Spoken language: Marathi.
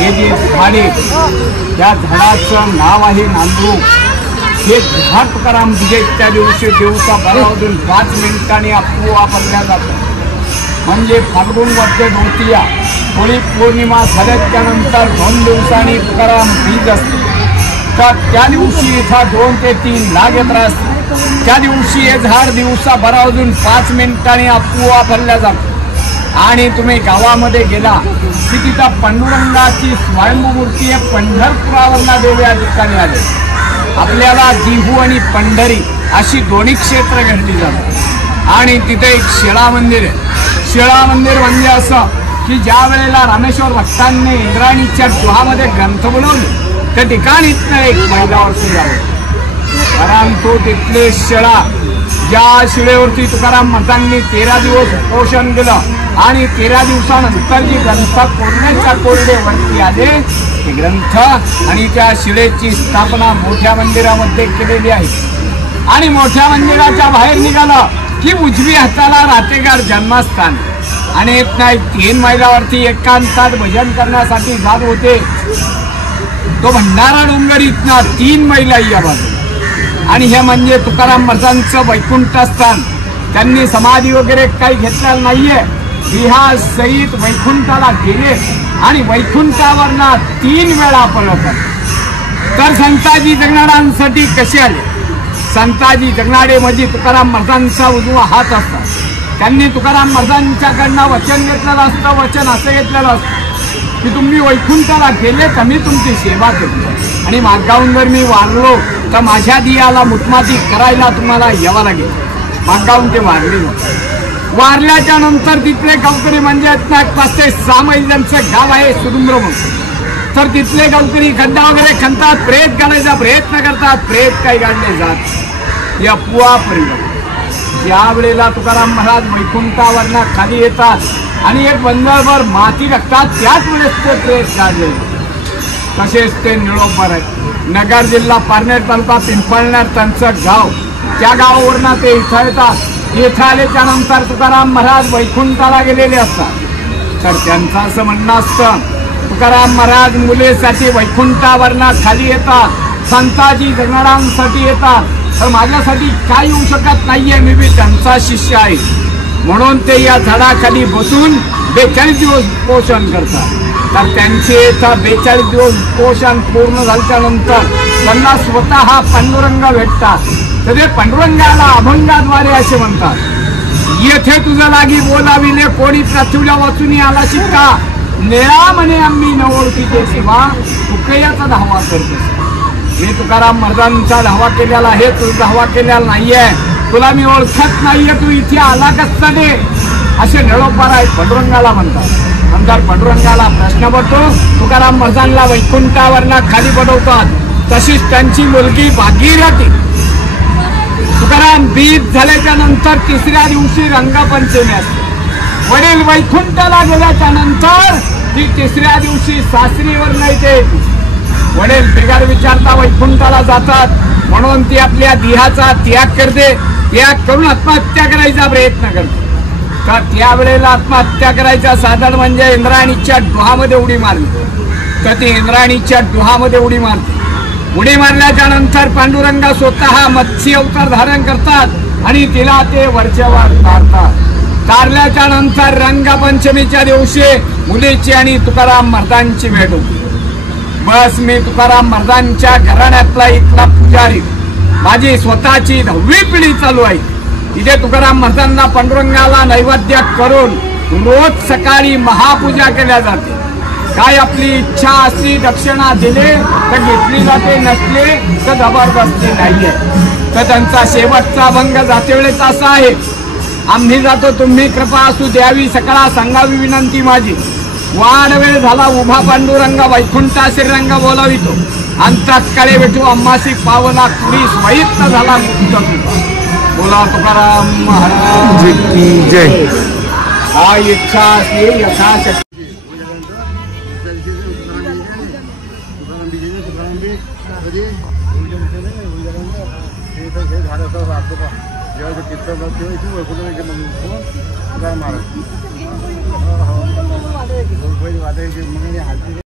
हे जे झाडे, त्या झाडाचं नाव आहे नांदू. हे झाड तुकाराम बीजेच्या दिवशी दिवसा 12:05 मिनिटांनी आपोआप आणल्या जातं. म्हणजे फाल्गुन वद्य द्वितीया होळी पौर्णिमा झाल्याच्या नंतर 2 दिवसांनी तुकाराम बीज असते. तर त्या दिवशी इथं 2 ते 3 लाख येत असते. त्या दिवशी हे झाड दिवसा 12:05 मिनिटांनी आपोआप आणल्या जातं. आणि तुम्ही गावामध्ये गेला की तिथं पांडुरंगाची स्वयंभू मूर्ती आहे. पंढरपुरावरला देव या ठिकाणी आले. आपल्याला जीहू आणि पंढरी अशी दोन्ही क्षेत्र घडली जातात. आणि तिथे एक शिळा मंदिर आहे. शिळा मंदिर म्हणजे असं की ज्या वेळेला रामेश्वर भक्तांनी इंद्रायणीच्या गुहामध्ये ग्रंथ बनवले त्या ठिकाणीतनं एक मैलावरती जावं. परंतु तिथले शिळा, ज्या शिळेवरती तुकाराम महाराजांनी 13 दिवस उपोषण केलं आणि 13 दिवसानंतर जी ग्रंथ कोरण्याच्या कोरडेवरती आले ते ग्रंथ आणि त्या शिळेची स्थापना मोठ्या मंदिरामध्ये केलेली आहे. आणि मोठ्या मंदिराच्या बाहेर निघालं की उजवी हाताला रातेगार जन्मस्थान आणि 3 मैलावरती एकांतात भजन करण्यासाठी जात होते. तो भंडारा डोंगर इथना 3 मैला या बाजूला. आणि हे म्हणजे तुकाराम महाराजांचं वैकुंठ स्थान. त्यांनी समाधी वगैरे काही घेतलेलं नाहीये. विहार सहित वैकुंठाला गेले आणि वैकुंठावरना 3 वेळा परत आले. तर संताजी जगनाड्यांसाठी कसे आले? संताजी जगनाडे म्हणजे तुकाराम महाराजांचा उजवा हात असतात. त्यांनी तुकाराम महाराजांच्याकडनं वचन घेतलेलं असतं. वचन असं घेतलेलं असतं की तुम्ही वैकुंठाला गेले तर मी तुमची सेवा केली आणि मागाहून जर मी वारलो तर माझ्या दियाला मुतमाती करायला तुम्हाला यावं लागेल. मागाहून ते वारले नव्हते. वारल्याच्या नंतर तिथले गावकरी म्हणजे 5 ते 6 मैल ज्यांचं गाव आहे सुरुंद्र म्हणून. तर तिथले गावकरी खड्डा वगैरे खणतात, प्रेत काढायचा प्रयत्न करतात. प्रेत काही काढले जात या पुआ परिवार. ज्या वेळेला तुकाराम महाराज वैकुंठावरना खाली येतात आणि एक बंदरभर माती टाकतात त्याच वेळेस ते प्रेत काढले. तसेच ते निळोबर आहे. नगर जिल्हा पारनेर तालुका पिंपळनेर त्यांचं गाव. त्या गावावरना ते इथं येतात. इथं आल्याच्या नंतर तुकाराम महाराज वैकुंठाला गेलेले असतात. तर त्यांचं असं म्हणणं असतं तुकाराम महाराज मुलीसाठी वैकुंठावरना खाली येतात, संताजी जगनाड्यांसाठी येतात. तर माझ्यासाठी काय येऊ शकत नाहीये, मी बी त्यांचा शिष्य आहे. म्हणून ते या झाडाखाली बसून 42 दिवस उपोषण करतात. तर त्यांचे इथं 42 दिवस उपोषण पूर्ण झाल्याच्या नंतर त्यांना स्वतः पांडुरंग भेटतात. तर ते पांडुरंगाला अभंगाद्वारे असे म्हणतात, येथे तुझं लागी बोलाविले कोणी पृथ्वीला वाचून आला शिक्का, निळा म्हणे आम्ही न ओळखीचे सेवा तुकयाचा धावा करतो. मी तुकाराम महाराजांचा धावा केलेला आहे, तुझा धावा केलेला नाहीये, तुला मी ओळखत नाहीये, तू इथे आला कसा दे असे निळोपार आहेत. पांडुरंगाला म्हणतात. नंतर पांडुरंगाला प्रश्न पडतो. तुकाराम महाराजांना वैकुंठावरना खाली पडवतात. तशीच त्यांची मुलगी भागीरथी तुकाराम बीज झाल्याच्या नंतर 3ऱ्या दिवशी रंगपंचमी असते. वडील वैकुंठाला गेल्याच्या नंतर ती 3ऱ्या दिवशी सासरीवर नाही येते. वडील बिगार विचारता वैकुंठाला जातात म्हणून ती आपल्या देहाचा त्याग करते. त्याग करून आत्महत्या करायचा प्रयत्न करते. तर त्यावेळेला आत्महत्या करायचा साधन म्हणजे इंद्रायणीच्या डोहामध्ये उडी मारली. तर ती इंद्रायणीच्या डोहामध्ये उडी मारते. उडी मारल्याच्या नंतर पांडुरंगा स्वतः मत्स्य अवतार धारण करतात आणि तिला ते वरच्यावर तारतात. तारल्याच्या नंतर रंगपंचमीच्या दिवशी मुलीची आणि तुकाराम महाराजांची भेट होती. बस मी तुकाराम महाराजांच्या घराण्यातला इथला पुजारी, माझी स्वतःची 10वी पिढी चालू आहे. तिथे तुकाराम महाराजांना पांडुरंगाला नैवेद्य करून रोज सकाळी महापूजा केल्या जाते. काय आपली इच्छा असली दक्षिणा दिले तर घेतली जाते, नसले तर जबरदस्ती नाहीये. तर त्यांचा शेवटचा अभंग जाते वेळेस असा आहे, आम्ही जातो तुम्ही कृपा असू द्यावी सकळा सांगावी विनंती माझी. वाढ वेळ झाला उभा पांडुरंग वैकुंठा श्रीरंग बोलावितो. अंतकाळे भेटू अम्मासी पावला कुडी स्वैत झाला मुक्त तुका. बोला तुकाराम महाराज की जय. हा इच्छा असली यथाशक्ती. जेव्हा किती महाराज